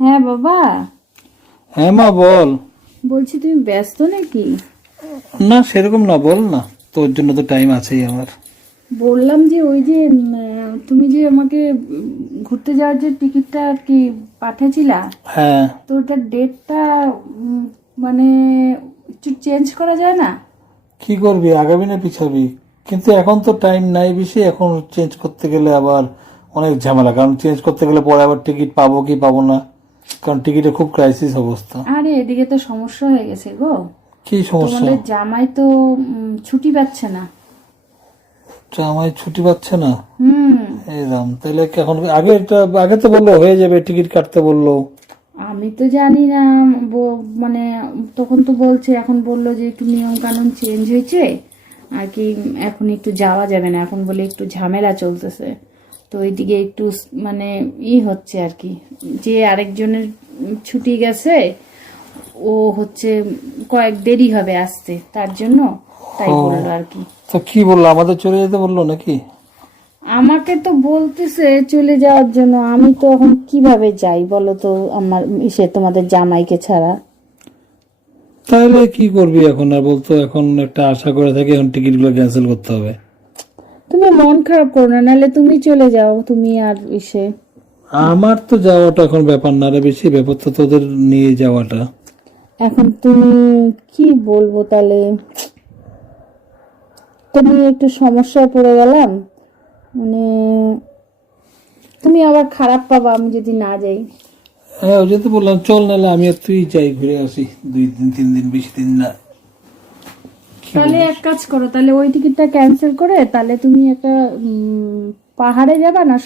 হ্যাঁ বাবা, হ্যাঁ মা বল। বলছি তুমি ব্যস্ত নাকি? না সেরকম না, বল না, তোর জন্য তো টাইম আছেই আমার। বললাম যে ওই যে তুমি যে আমাকে ঘুরতে যাওয়ার যে টিকিটটা আর কি পাঠিয়েছিলা, হ্যাঁ তো ওটার ডেটটা মানে একটু চেঞ্জ করা যায় না? কি করবি, আগাবি না পিছাবি? কিন্তু এখন তো টাইম নাই বেশি, এখন চেঞ্জ করতে গেলে আবার অনেক ঝামেলা, কারণ চেঞ্জ করতে গেলে পরে আবার টিকিট পাবো কি পাবো না, কারণ টিকিটের খুব ক্রাইসিস অবস্থা। আরে এদিকে তো সমস্যা হয়ে গেছে গো। কি সমস্যা? তোমাদের জামাই তো ছুটি পাচ্ছে না। জামাই ছুটি পাচ্ছে না? হুম। এরকম তাহলে কি এখন? আগে তো বললো হয়ে যাবে, টিকিট কাটতে বললো। আমি তো জানি না, মানে তখন তো বলছে, এখন বললো যে একটু নিয়ম কানুন চেঞ্জ হয়েছে আর কি, এখন একটু যাওয়া যাবে না, এখন বলে একটু ঝামেলা চলতেছে। তো ওইদিকে একটু মানে হচ্ছে আর কি, যে আরেকজনের ছুটি গেছে, ও হচ্ছে কয়েক দেরি হবে আসতে, তার জন্য তাই ও, বললো আর কি। তো কি বললো, আমাদের চলে যেতে বললো নাকি? আমাকে তো বলতেছে চলে যাওয়ার জন্য, আমি তো এখন কিভাবে যাই বলো তো, আমার তোমাদের জামাইকে ছাড়া। তাহলে কি করবি এখন? আর বলতো এখন একটা আশা করে থাকি, এখন টিকিট গুলো ক্যান্সেল করতে হবে। তুমি মন খারাপ করো না, নাহলে তুমি চলে যাও, তুমি আর আমার তো যাওয়াটা এখন ব্যাপার না রে, বেশি ব্যাপার তো তোদের নিয়ে যাওয়াটা। এখন তুমি কি বলবো তাহলে, তুমি একটু সমস্যায় পড়ে গেলাম, মানে তুমি আবার খারাপ পাবা আমি যদি না যাই। হ্যাঁ ওই যে তো বললাম, চল নাহলে আমি আর তুই যাই, ঘুরে আসি 2 দিন 3 দিন, বেশি দিন না। তাহলে এক কাজ করো, তাহলে ওই টিকিটটা ক্যান্সেল করে তাহলে তুমি একটা পাহাড়ে যাবা না,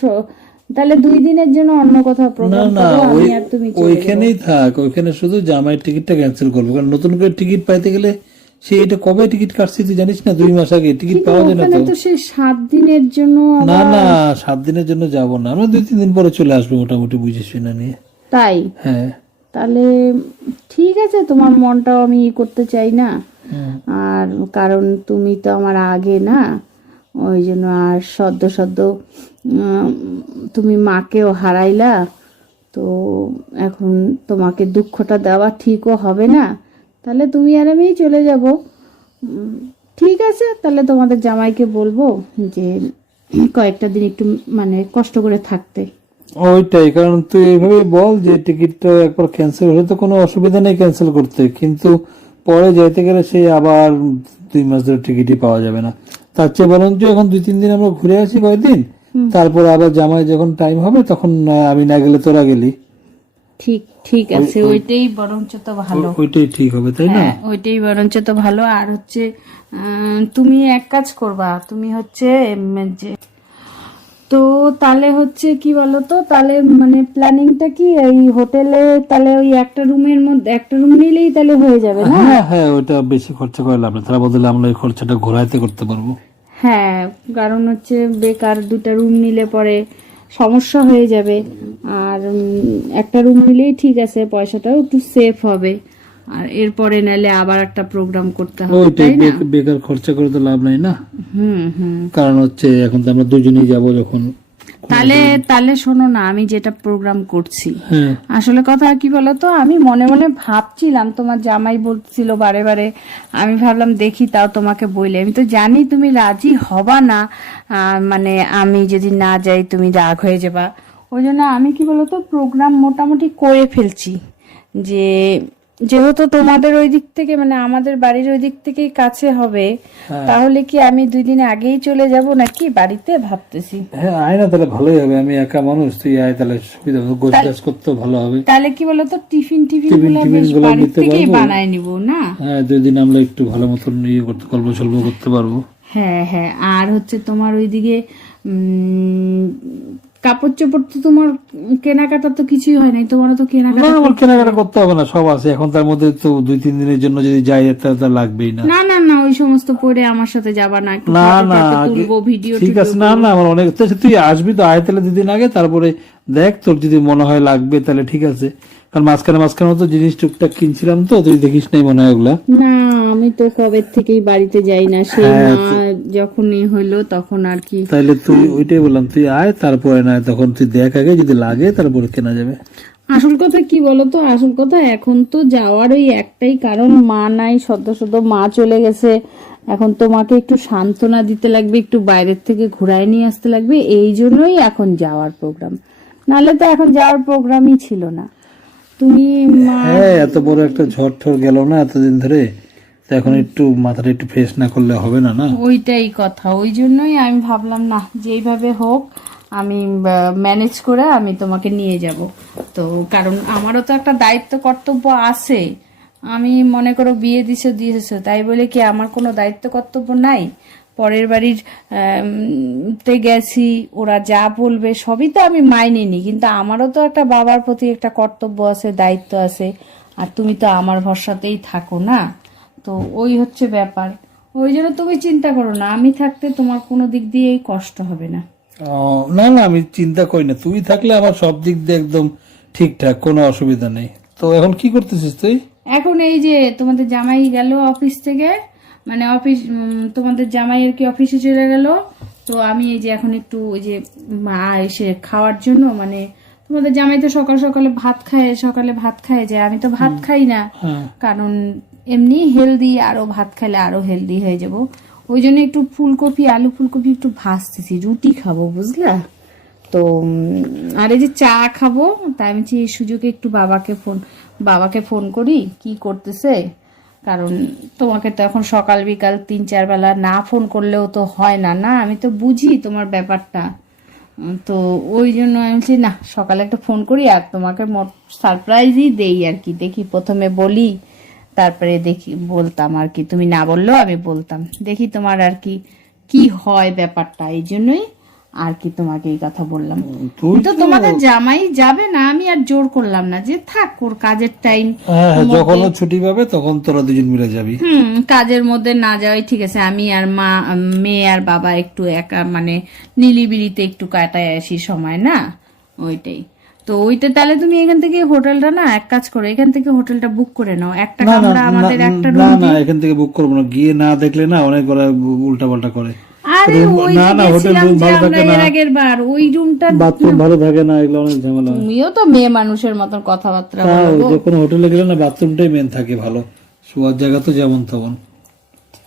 তাহলে 2 দিনের জন্য অন্য কোথাও না প্রোগ্রাম না, করো, ওই আমি আর তুমি চলে যাবো। ওইখানেই থাক, ওইখানে শুধু জামাইয়ের টিকিটটা ক্যান্সেল করবো, কারণ নতুন করে টিকিট পাইতে গেলে সে এটা কবে টিকিট কাটছি তুই জানিস না? 2 মাস আগে টিকিট কিন্তু পাওয়া যায় না ওখানে তো। তো সেই 7 দিনের জন্য না আবার। না, 7 দিনের জন্য যাব না, আমরা 2-3 দিন পরে চলে আসবো মোটামুটি, বুঝিস না নিয়ে। তাই? হ্যাঁ। তাহলে ঠিক আছে, তোমার মনটাও আমি করতে চাই না, আর কারণ তুমি তো আমার আগে না, ওই জন্য আর সদ্য সদ্য উম, তুমি মাকেও হারাইলা, তো এখন তোমাকে দুঃখটা দেওয়া ঠিকও হবে না, তাহলে তুমি আর আমি চলে যাব। ঠিক আছে, তাহলে তোমাদের জামাইকে বলবো যে কয়েকটা দিন একটু মানে কষ্ট করে থাকতে। ওইটাই, কারণ তুই এইভাবে বল যে টিকিটটা একবার ক্যান্সেল হলে তো কোনো অসুবিধা নেই ক্যান্সেল করতে, কিন্তু পরে যেতে গেলে সে আবার 2 মাস ধরে টিকিটই পাওয়া যাবে না। তার চেয়ে বরঞ্চ এখন 2-3 দিন আমরা ঘুরে আসি কয়েকদিন, তারপর আবার জামাই যখন টাইম হবে তখন আমি না গেলে তোরা গেলি। ঠিক ঠিক আছে, ওইটাই বরঞ্চ তো ভালো। ওইটাই ঠিক হবে, তাই না? হ্যাঁ, ওইটাই বরঞ্চ তো ভালো। আর হচ্ছে তুমি এক কাজ করবা, তুমি হচ্ছে যে, তো তাহলে হচ্ছে কি বলতো, তাহলে মানে প্ল্যানিংটা কি, এই হোটেলে তাহলে ওই একটা রুমের মধ্যে একটা রুম নিলেই তাহলে হয়ে যাবে না? হ্যাঁ হ্যাঁ, ওইটা বেশি খরচা করে লাভ নেই, তার বদলে আমরা ওই খরচাটা ঘোরাইতে করতে পারবো। হ্যাঁ, কারণ হচ্ছে বেকার 2টা রুম নিলে পরে সমস্যা হয়ে যাবে, আর একটা রুম নিলেই ঠিক আছে, পয়সাটাও একটু সেফ হবে, আর এরপরে নালে আবার একটা প্রোগ্রাম করতে হবে, ওইটাই, তাই না? বেকার খরচা করে তো লাভ নাই না। হুম হুম। কারণ হচ্ছে এখন তো আমরা দুজনেই যাবো যখন। তাহলে তাহলে শোনো না, আমি যেটা প্রোগ্রাম করছি, হ্যাঁ আসলে কথা কি বলতো, আমি মনে মনে ভাবছিলাম, তোমার জামাই বলছিল বারে বারে, আমি ভাবলাম দেখি তাও তোমাকে বইলে, আমি তো জানি তুমি রাজি হবা না, মানে আমি যদি না যাই তুমি রাগ হয়ে যাবা, ওই জন্য আমি কি বলতো প্রোগ্রাম মোটামুটি করে ফেলছি, যে যেহেতু তোমাদের ওই দিক থেকে মানে আমাদের বাড়ির ওই দিক থেকেই কাছে হবে, তাহলে কি আমি 2 দিন আগেই চলে যাব নাকি বাড়িতে, ভাবতেছি। হ্যাঁ, আয় না, তাহলে ভালোই হবে, আমি একা মানুষ, তুই আয়, তাহলে সুবিধা হবে, গোছগাছ করতেও ভালো হবে। তাহলে কি বলতো, টিফিন টিফিন টিফিন গুলো টিফিন বেশ গুলো বাড়ির নিতে থেকেই পারবো। বানায় নিব না? হ্যাঁ, 2 দিন আমরা একটু ভালো মতন ইয়ে করতে, গল্প সল্প করতে পারবো। হ্যাঁ হ্যাঁ, আর হচ্ছে তোমার ওইদিকে কাপড় চোপড় তো তোমার কেনাকাটা তো কিছুই হয় নাই, তোমারও তো না, কেনাকাটা আমার কেনাকাটা করতে হবে না, সব আছে এখন, তার মধ্যে তো 2-3 দিনের জন্য যদি যাই তাহলে তো লাগবেই না। না না না, ওই সমস্ত পরে আমার সাথে যাবা না, একটু না ফটো না, টটো আগে তুলবো, ভিডিও ঠিক আছে, না না, আমার অনেক তো, তুই আসবি তো, আয় তাহলে 2 দিন আগে, তারপরে দেখ তোর যদি মনে হয় লাগবে তাহলে ঠিক আছে, কারণ মাঝখানে মাঝখানে তো জিনিস টুকটাক কিনছিলাম, তো তুই দেখিস নাই মনে হয় ওগুলা। না, আমি তো কবে থেকেই বাড়িতে যাই না, সেই হ্যাঁ, মা যখন হইলো তখন আর কি। তাইলে তুই ওইটাই বললাম, তুই আয় তারপরে, না তখন তুই দেখ আগে, যদি লাগে তারপরে কেনা যাবে। আসল কথা কি বলতো, আসল কথা এখন তো যাওয়ার ওই একটাই কারণ, মা নাই, সদ্য সদ্য মা চলে গেছে। এখন তোমাকে একটু সান্ত্বনা দিতে লাগবে, একটু বাইরের থেকে ঘুরায় নিয়ে আসতে লাগবে, এই জন্যই এখন যাওয়ার প্রোগ্রাম। নাহলে তো এখন যাওয়ার প্রোগ্রামই ছিল না। তুমি হ্যাঁ, এত বড় একটা ঝড় ঠড় গেল না এতদিন ধরে, তো এখন একটু মাথাটা একটু ফ্রেশ না করলে হবে না। না ওইটাই কথা, ওই জন্যই আমি ভাবলাম না, যেইভাবে হোক আমি ম্যানেজ করে আমি তোমাকে নিয়ে যাব। তো কারণ আমারও তো একটা দায়িত্ব কর্তব্য আছে। আমি মনে করো বিয়ে দিয়েছো তাই বলে কি আমার কোনো দায়িত্ব কর্তব্য নাই? পরের বাড়ির তে গেছি, ওরা যা বলবে সবই তো আমি মাইনে নিই, কিন্তু আমারও তো একটা বাবার প্রতি একটা কর্তব্য আছে, দায়িত্ব আছে। আর তুমি তো আমার ভরসাতেই থাকো না, তো ওই হচ্ছে ব্যাপার। ওই জন্য তুমি চিন্তা করো না, আমি থাকতে তোমার কোনো দিক দিয়েই কষ্ট হবে না। না না, আমি চিন্তা করি না, তুই থাকলে আমার সব দিক দিয়ে একদম ঠিকঠাক, কোনো অসুবিধা নেই। তো এখন কি করতেছিস তুই? এখন এই যে তোমাদের জামাই গেল অফিস থেকে, মানে অফিস, তোমাদের জামাই আর কি অফিসে চলে গেল। তো আমি এই যে এখন একটু ওই যে মা এসে খাওয়ার জন্য, মানে তোমাদের জামাই তো সকাল সকালে ভাত খায় যায়, আমি তো ভাত খাই না, হ্যাঁ। কারণ এমনি হেলদি, আরো ভাত খেলে আরো হেলদি হয়ে যাব। ওই জন্য একটু আলু ফুলকপি একটু ভাজতেছি, রুটি খাবো বুঝলা। তো আর এই যে চা খাবো, তাই আমি এই সুযোগে একটু বাবাকে ফোন করি কি করতেছে। কারণ তোমাকে তো এখন সকাল বিকাল 3-4 বেলা না ফোন করলেও তো হয় না, না আমি তো বুঝি তোমার ব্যাপারটা। তো ওই জন্য আমি বলছি না, সকালে একটা ফোন করি আর তোমাকে সারপ্রাইজই দেই আর কি। দেখি প্রথমে বলি, তারপরে দেখি বলতাম আর কি, তুমি না বললেও আমি বলতাম, দেখি তোমার আর কি কি হয় ব্যাপারটা। এই জন্যই আর কি তোমাকে এই কথা বললাম। তুই তো তোমাদের জামাই যাবে না, আমি আর জোর করলাম না, যে থাক, ওর কাজের টাইম। হ্যাঁ, যখন ও ছুটি পাবে তখন তোরা দুজন মিলে যাবি। কাজের মধ্যে না যাওয়াই ঠিক আছে। আমি আর মা, মেয়ে আর বাবা একটু একা, মানে নিলিবিলিতে একটু কাটায় আসি সময়, না ওইটাই। তো ওইটা তাহলে তুমি এখান থেকে হোটেলটা, না এক কাজ করো, এখান থেকে হোটেলটা বুক করে নাও, একটা না না কামরা আমাদের একটা না রুম। না, এখান থেকে বুক করবো না, গিয়ে না দেখলে না অনেক ওরা উল্টা পাল্টা করে। আরে ওই না যে না, হোটেল গেছিলাম রুম যে ভালো আমরা থাকে না, এর আগের বার, ওই রুমটা। বাথরুম ভালো থাকে না, এগুলো অনেক ঝামেলা হয়। তুমিও তো মেয়ে মানুষের মতন কথাবার্তা তা বলো গো। যে কোনো হোটেলে গেলে না বাথরুমটাই মেন থাকে ভালো, শোয়ার জায়গা তো যেমন তেমন।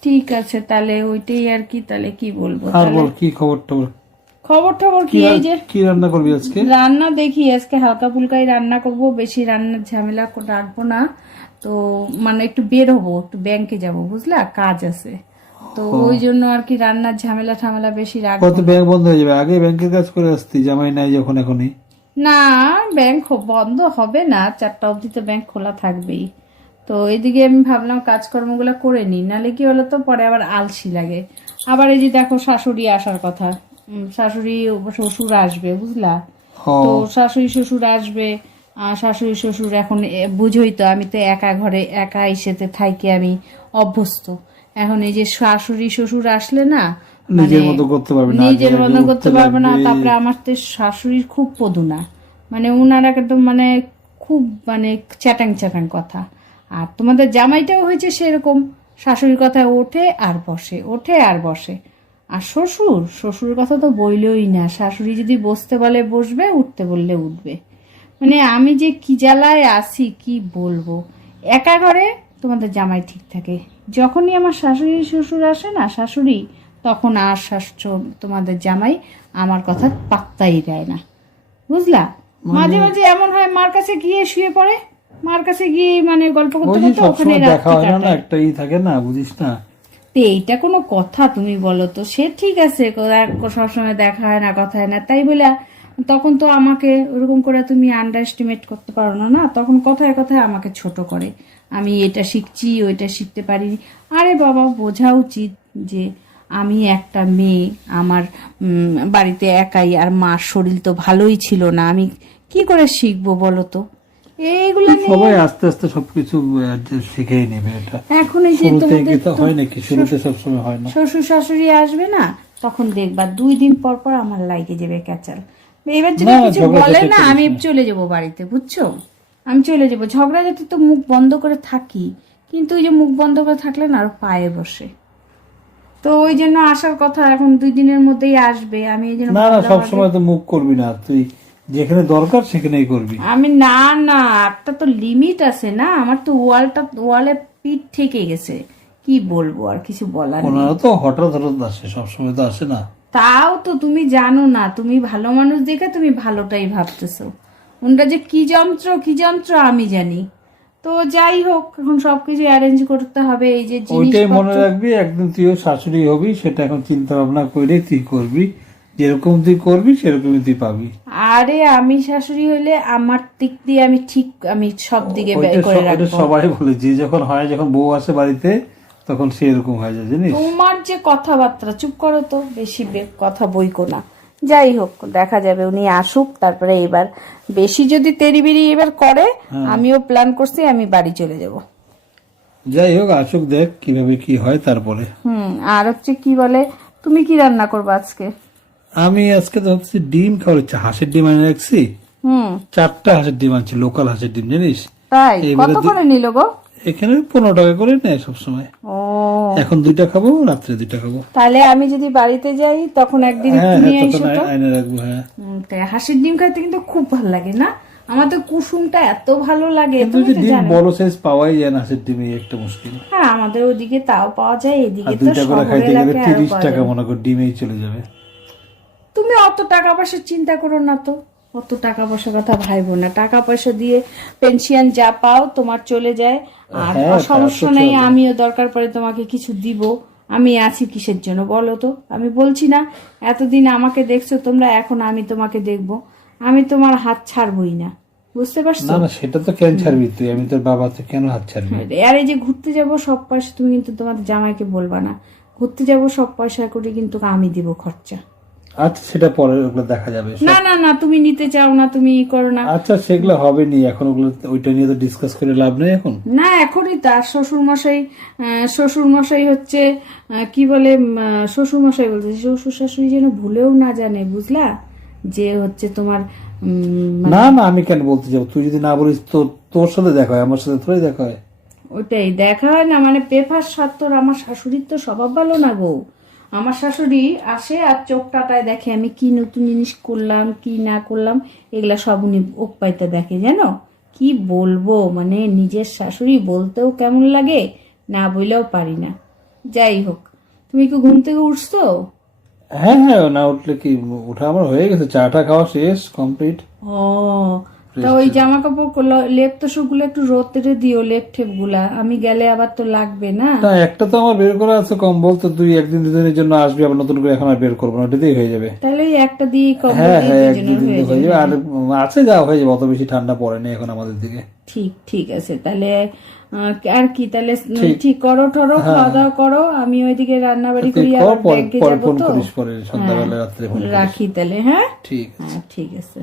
ঠিক আছে তাহলে ওইটাই আর কি, তাহলে কি বলবো। আর বল, কি খবর টবর? খবর টবর কি, এই যে কি রান্না করবি আজকে? রান্না দেখি আজকে হালকা ফুলকাই রান্না করব, বেশি রান্নার ঝামেলা রাখবো না। তো মানে একটু বের হবো, একটু ব্যাংকে যাব বুঝলা, কাজ আছে। তো ওই জন্য আর কি রান্নার ঝামেলা বেশি রাখবো কত ব্যাংক বন্ধ হয়ে যাবে, আগে ব্যাংকের কাজ করে আসতি, জামাই নাই যখন এখনই। না। ব্যাংক বন্ধ হবে না, 4টা অবধি তো ব্যাংক খোলা থাকবেই। তো এদিকে আমি ভাবলাম কাজকর্মগুলো করে নিই, নালে কি হলো তো পরে আবার আলসি লাগে। আবার এই যে দেখো শাশুড়ি আসার কথা, শাশুড়ি শ্বশুর আসবে বুঝলা। তো শাশুড়ি শ্বশুর আসবে, আর শাশুড়ি শ্বশুর এখন বুঝোই তো, আমি তো একা ঘরে একা এসেতে থাকি, আমি অভ্যস্ত। এখন এই যে শাশুড়ি শ্বশুর আসলে না, নিজের মতো করতে পারবে না, নিজের মতো করতে পারবে না। তারপরে আমার তো শাশুড়ির খুব পদুনা, মানে উনার একদম মানে খুব মানে চ্যাটাং কথা। আর তোমাদের জামাইটাও হয়েছে সেরকম, শাশুড়ির কথা ওঠে আর বসে, ওঠে আর বসে। আর শ্বশুরের কথা তো বইলই না, শাশুড়ি যদি বসতে বলে বসবে, উঠতে বললে উঠবে। মানে আমি যে কি জ্বালায় আসি কি বলবো। একা ঘরে তোমাদের জামাই ঠিক থাকে, যখনই আমার শাশুড়ি শ্বশুর আসে না, শাশুড়ি, তখন আর তোমাদের জামাই আমার কথা পাত্তাই দেয় না বুঝলা। মাঝে মাঝে এমন হয় মার কাছে গিয়ে শুয়ে পড়ে, মার কাছে গিয়ে মানে গল্প করতে করতে ওখানে দেখা হয় না, একটাই থাকে না, বুঝিস না। তো এইটা কোনো কথা তুমি বলো তো? সে ঠিক আছে, সবসময় দেখা হয় না, কথা হয় না, তাই বলে তখন তো আমাকে ওরকম করে তুমি আন্ডার এস্টিমেট করতে পারো না। না, তখন কথায় কথায় আমাকে ছোট করে, আমি এটা শিখছি ওইটা শিখতে পারিনি। আরে বাবা, বোঝা উচিত যে আমি একটা মেয়ে, আমার বাড়িতে একাই, আর মার শরীর তো ভালোই ছিল না, আমি কি করে শিখবো বলো তো এইগুলো নিয়ে? সবাই আস্তে আস্তে সবকিছু শিখেই নেবে, এটা এখন এই যে শুরুতে তো হয় নাকি, শুরুতে সবসময় হয় না। শ্বশুর শাশুড়ি আসবে না, তখন দেখবা 2 দিন পর পর আমার লাইকে যাবে ক্যাচাল। এবার যদি কিছু বলে না, আমি চলে যাব বাড়িতে, বুঝছো, আমি চলে যাব। ঝগড়া যাতে তো মুখ বন্ধ করে থাকি, কিন্তু ওই যে মুখ বন্ধ করে থাকলে না আরো পায়ে বসে। তো ওই জন্য আসার কথা, এখন 2 দিনের মধ্যেই আসবে। আমি এই জন্য না না, সবসময় তো মুখ করবি না তুই, যেখানে দরকার সেখানেই করবি। আমি না না, একটা তো লিমিট আছে না, আমার তো ওয়ালে পিঠ থেকে গেছে, কি বলবো, আর কিছু বলার নেই। ওনারা তো হঠাৎ হঠাৎ আসে, সবসময় তো আসে না। তাও তো তুমি জানো না, তুমি ভালো মানুষ দেখে তুমি ভালোটাই ভাবতেছো, ওনটা যে কি যন্ত্র আমি জানি। তো যাই হোক, এখন সবকিছু অ্যারেঞ্জ করতে হবে, এই যে ওইটাই মনে জিনিসপত্র। রাখবি, একদিন তুইও শাশুড়ি হবি, সেটা এখন চিন্তা ভাবনা করে তুই করবি, যেরকম তুই করবি সেরকমই তুই পাবি। আরে আমি শাশুড়ি হইলে আমার দিক দিয়ে আমি সব দিকে ব্যয় ওইটা করে ওইটা রাখবো। সবাই বলে, যে যখন হয়, যখন বউ আসে বাড়িতে তখন সে এরকম হয়ে যায়, জানিস। তোমার যে কথাবার্তা, চুপ করো তো, বেশি কথা বইকো না। যাই হোক, দেখা যাবে, উনি আসুক, তারপরে এবার বেশি যদি তেড়িবিড়ি এবার করে, আমিও প্ল্যান করছি আমি বাড়ি চলে যাব। যাই হোক, আসুক, দেখ কিভাবে কি হয় তারপরে। আর হচ্ছে কি বলে, তুমি কি রান্না করবে আজকে? আমি আজকে তো ভাবছি ডিম খাওয়ার ইচ্ছা, হাঁসের ডিম আনে রাখছি, 4টা হাঁসের ডিম আনছি, লোকাল হাঁসের ডিম, জানিস। তাই এইবারে কত করে নিল গো? এখানে 15 টাকা করে নেয় সবসময়। ও, এখন 2টা খাবো, রাত্রে 2টা খাবো। তাহলে আমি যদি বাড়িতে যাই তখন একদিন হ্যাঁ তুমি হ্যাঁ, এসো তখন তো। আইনে রাখবো। হ্যাঁ, তাই হাঁসের ডিম খাইতে কিন্তু খুব ভালো লাগে না? আমার তো কুসুমটা এত ভালো লাগে, কিন্তু তুমি যে তো ডিম জানো। বড় সাইজ পাওয়াই যায় না হাঁসের ডিমে, একটা মুশকিল। হ্যাঁ, আমাদের ওদিকে তাও পাওয়া যায়, আর এদিকে তো 2টা করে শহর খাইতে গেলে এলাকায় আরো 30 পাওয়া টাকা যায়। মনে কর ডিমেই চলে যাবে। তুমি অত টাকা পয়সার চিন্তা করো না তো, অত টাকা পয়সার কথা ভাইবো না, টাকা পয়সা দিয়ে পেনশন যা পাও তোমার চলে যায়, আর হ্যাঁ, তা তো সমস্যা নেই, চলে। আমিও দরকার পড়ে তোমাকে কিছু দিব। আমি আছি কিসের জন্য বলো তো? আমি বলছি না, এতদিন আমাকে দেখছো তোমরা, এখন আমি তোমাকে দেখবো, আমি তোমার হাত ছাড়বই না, বুঝতে পারছো? না না, সেটা তো কেন ছাড়বি তুই, আমি তোর বাবা, তো কেন হাত ছাড়বি? আর এই যে ঘুরতে যাব সব পয়সা, তুমি কিন্তু তোমাদের জামাইকে বলবা না, ঘুরতে যাব সব পয়সা করে কিন্তু আমি দিব খরচা। আচ্ছা, সেটা পরে, ওগুলো দেখা যাবে। না না না, তুমি নিতে চাও না, তুমি করো না। আচ্ছা, সেগুলো হবে নি এখন, ওগুলো ওইটা নিয়ে তো ডিসকাস করে লাভ নেই এখন। না, এখনই তার শ্বশুর মশাই হচ্ছে কি বলে, শ্বশুর মশাই বলছে, শ্বশুর শাশুড়ি যেন ভুলেও না জানে, বুঝলা, যে হচ্ছে তোমার না না, আমি কেন বলতে যাবো? তুই যদি না বলিস, তোর সাথে দেখা হয়, আমার সাথে থোড়ি দেখা হয়। ওইটাই দেখা হয় না, মানে পেপার সত্তর। আমার শাশুড়ির তো স্বভাব ভালো না গো, আমার শাশুড়ি আসে আর চোখটাটায় দেখে আমি কি নতুন জিনিস করলাম কি না করলাম, এগুলা সব উনি ওপাইতে দেখে, জানো কি বলবো, মানে নিজের শাশুড়ি বলতেও কেমন লাগে, না বললেও পারি না। যাই হোক, তুমি কি ঘুম থেকে উঠছো? হ্যাঁ হ্যাঁ, না উঠলে কি, উঠা আমার হয়ে গেছে, চাটা খাওয়া শেষ, কমপ্লিট। ও, তা ওই জামা কাপড় লেপ তো সবগুলো একটু রোদে দিও, লেপ ঠেপ গুলা, আমি গেলে আবার তো লাগবে না। না, একটা তো আমার বের করা আছে কম্বল, তো তুই একদিন দুদিনের জন্য আসবি, আবার নতুন করে এখন আর বের করবো না, ওটাতেই হয়ে যাবে। তাহলে ওই একটা দিয়ে কম্বল হ্যাঁ দিয়ে হ্যাঁ, দুজনের একদিন হয়ে হয়ে যাবে। যাবে, আর আছে যা হয়ে যাবে, অত বেশি ঠান্ডা পড়েনি এখন আমাদের দিকে। ঠিক ঠিক আছে, তাহলে আর কি, তাহলে ঠিক করো ঠরো, খাওয়া দাওয়া করো, আমি ওইদিকে রান্না বাড়ি করি, আবার ব্যাংকে পরে যাবো ফোন তো। করিস, পরে সন্ধ্যাবেলা রাত্রে ফোন করিস। রাখি তাহলে, হ্যাঁ ঠিক আছে। হ্যাঁ, ঠিক আছে।